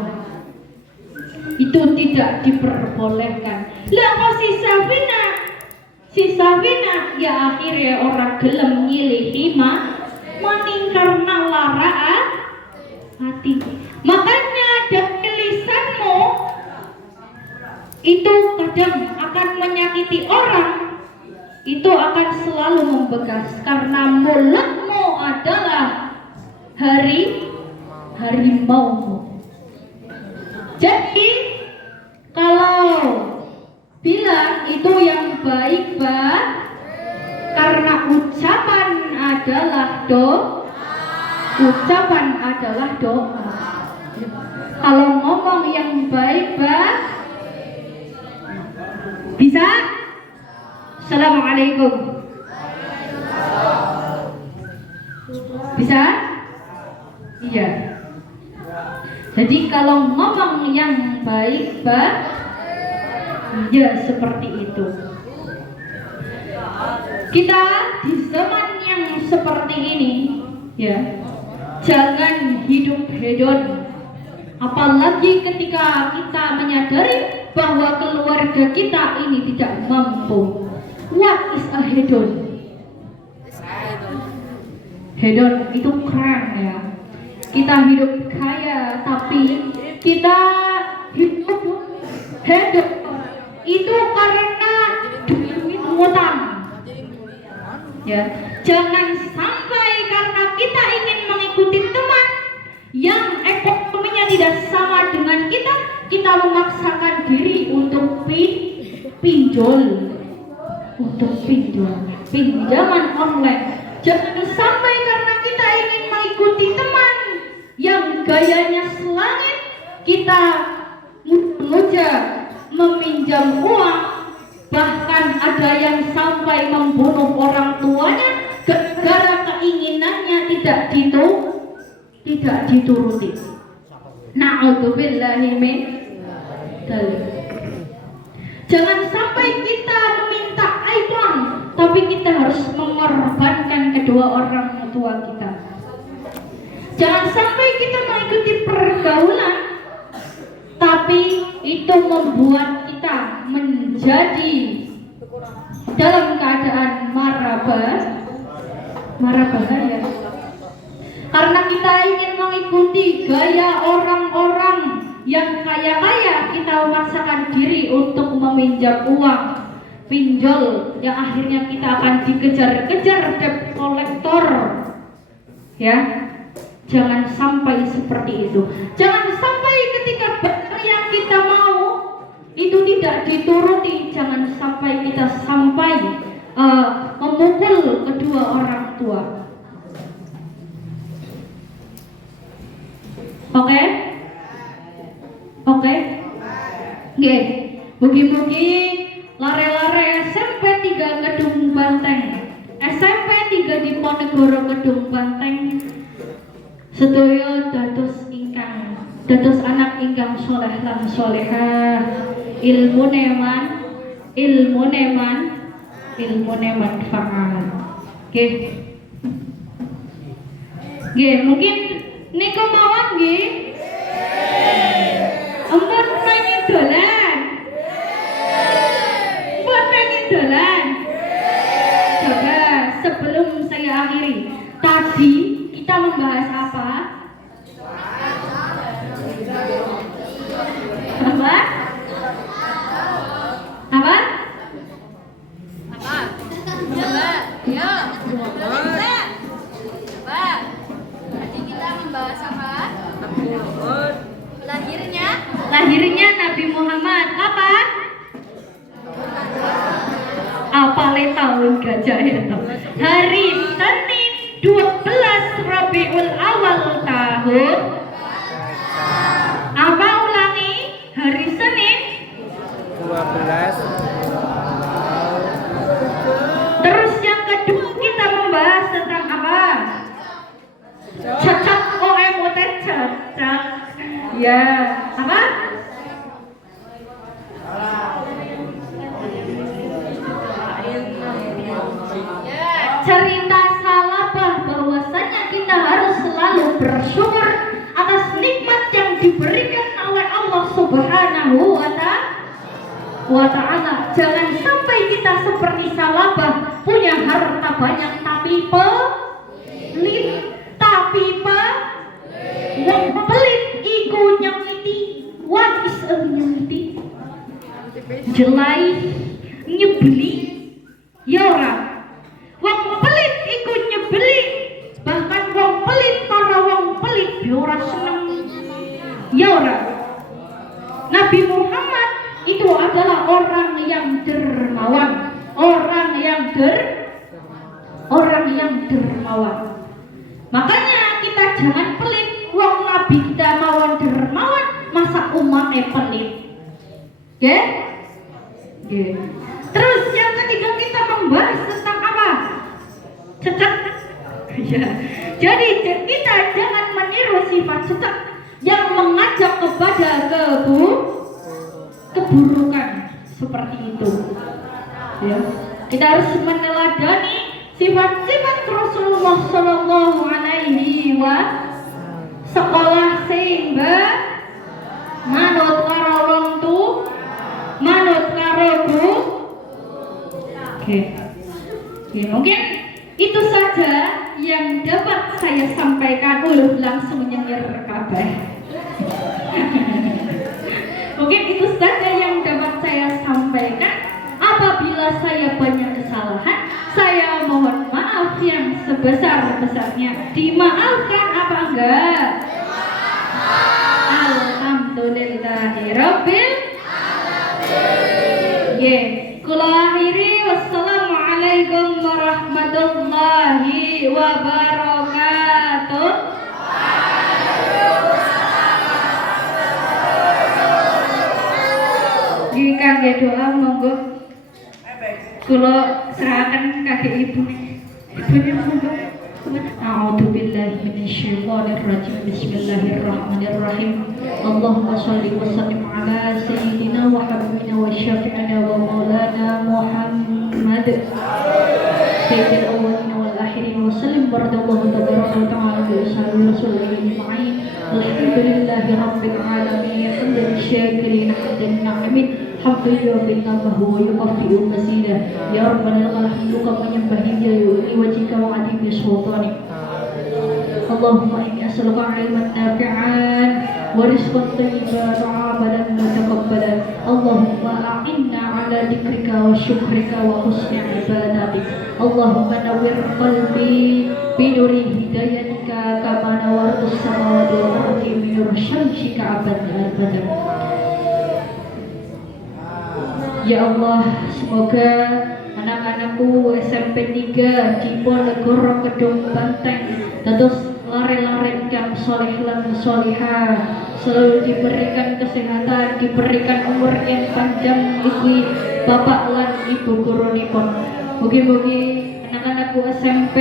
Itu tidak diperbolehkan. Lah kok si Safina ya akhirnya orang gelem nyilihi maning karena lara hati. Makanya dari lisanmu itu kadang akan menyakiti orang, itu akan selalu membekas karena mulutmu adalah harimau. Jadi kalau bilang itu yang baik karena ucapan adalah doa. Kalau ngomong yang baik bisa. Assalamualaikum. Bisa? Iya. Jadi kalau ngomong yang baik ya seperti itu. Kita di zaman yang seperti ini ya, jangan hidup hedon. Apalagi ketika kita menyadari bahwa keluarga kita ini tidak mampu. What is a hedon? Hedon itu keren ya. Kita hidup kaya tapi kita hidup hedon. Itu karena duit ngutang. Ya, jangan sampai karena kita ingin mengikuti teman yang ekonominya tidak sama dengan kita memaksakan diri untuk pinjol. Pinjaman online. Jangan sampai karena kita ingin mengikuti mengikuti teman yang gayanya selangit, kita muja meminjam uang, bahkan ada yang sampai membunuh orang tuanya gara-gara keinginannya tidak dituruti. Na'udzubillahi min dzalik. Jangan sampai kita meminta iPhone, tapi kita harus mengorbankan kedua orang tua kita. Jangan sampai kita mengikuti pergaulan, tapi itu membuat kita menjadi dalam keadaan marah bahaya. Karena kita ingin mengikuti gaya orang-orang yang kaya-kaya, kita memaksakan diri untuk meminjam uang pinjol yang akhirnya kita akan dikejar-kejar debt kolektor. Ya, jangan sampai seperti itu. Jangan sampai ketika barang yang kita mau itu tidak dituruti. Jangan sampai kita memukul kedua orang tua. Oke? Nggih. Mugi-mugi lare-lare SMP 3 Kedung Banteng, SMP 3 Diponegoro Kedung Banteng sedaya dados anak ingkang soleh lan solehah, ilmune manfaat. Nggih, mungkin niku mawon nggih. Ampun pengen dolan. Coba sebelum saya akhiri, tadi kita membahas apa? Apa? Coba, ya. Coba. Tadi kita membahas apa? Lahirnya Nabi Muhammad. Apa? Apale tahun gajah itu? Hari Senin 12 Rabiul Awal tahun. Apa ulangi? Hari Senin 12. Terus yang kedua kita membahas tentang apa? Cacak OMUT cacak. Ya, apa? Cerita salabah bahwasanya kita harus selalu bersyukur atas nikmat yang diberikan oleh Allah Subhanahu wa ta'ala. Jangan sampai kita seperti salabah, punya harta banyak tapi pelit. Wong pelit iku nyemiti. What is a nyemiti? Jelai, nyebeli, ya ora. Wong pelit iku nyebeli. Bahkan wong pelit para wong pelit ya ora seneng. Ya ora. Nabi Muhammad itu adalah orang yang dermawan, orang yang dermawan. Makanya kita jangan pelit. Wong Nabi kita mawon dermawan, masa umatnya pelit? Oke? Terus yang ketiga kita membahas tentang apa? Cecak. Ya. Jadi kita jangan meniru sifat cecak yang mengajak kepada keburukan seperti itu. Ya. Kita harus meneladani sifat-sifat Rasulullah Sallallahu Alaihi Wasallam. Sekolah sehingga manut karo wong tu, manut karo guru. Oke, mungkin itu saja yang dapat saya sampaikan. Langsung nyengir kabeh. Mungkin itu saja yang dapat saya sampaikan. Apabila saya banyak kesalahan, saya mohon maaf yang sebesar-besarnya. Dimaafkan apa enggak? Alhamdulillahirabbil alamin. Kula akhiri, wassalamualaikum warahmatullahi wabarakatuh. Kula serahkan kakek ibu nih. Ibunya monggo. A'udzu billahi minasyaitonir rajim. Bismillahirrahmanirrahim. Allahumma shalli wa sallim ala sayyidina wa habibina wa syafi'ina wa maulana Muhammad. Sayyidil awwalin wal akhirin wa sallim baradallahu tabaraka wa ta'ala bi ashabi rasulihi ajma'in. Alhamdulillahi rabbil alamin. Hamdan syakirin hamdan na'imin. Hamdulillah bin nafah wa yuqafi'u masidah. Ya Rabbana alhamdu kama nyembah dia yuli wajika wa adimi sultani. Allahumma inni as'aluka ilman nafi'an wa rizqan thayyiban wa amalan mutaqabbalan. Allahumma a'inna ala dzikrika wa syukrika wa husni ibadatik. Allahumma nawwir qalbi bi nuri hidayatika kama nawartus samawati wal ardi bi nur syamsika abadan. Ya Allah, semoga anak-anakku SMP 3 di Ponegoro Kedung Banteng terus lare-lare kang soleh lan solihah, selalu diberikan kesehatan, diberikan umur yang panjang ibu bapak lan ibu gurunipun. Mugi-mugi anak-anakku SMP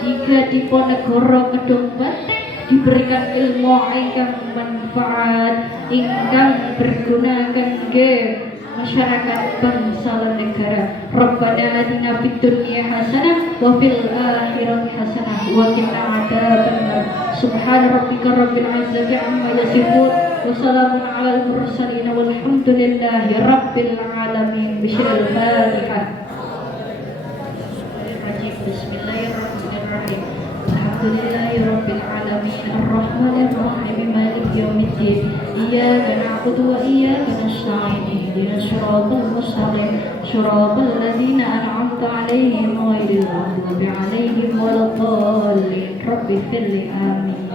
3 di Ponegoro Kedung Banteng diberikan ilmu ingkang manfaat, ingkang berguna kangge masyarakat bangsa dan negara. Rabbana atina fid dunya hasanah wa fil akhirati hasanah wa qina adzabannar. Subhana rabbika rabbil izzati amma yasifun wa salamun alal mursalin walhamdulillahi rabbil alamin. Bismillahirrahmanirrahim. Bismillahirrahmanirrahim. Alhamdulillahi rabbil alamin arrahmanir rahim maliki yaumiddin. Iyyaka na'budu wa iyyaka nasta'in. Ihdinas siratal mustaqim. Siratal ladzina an'amta 'alaihim ghairil maghdubi 'alaihim waladdallin. Rabbighfirli amin.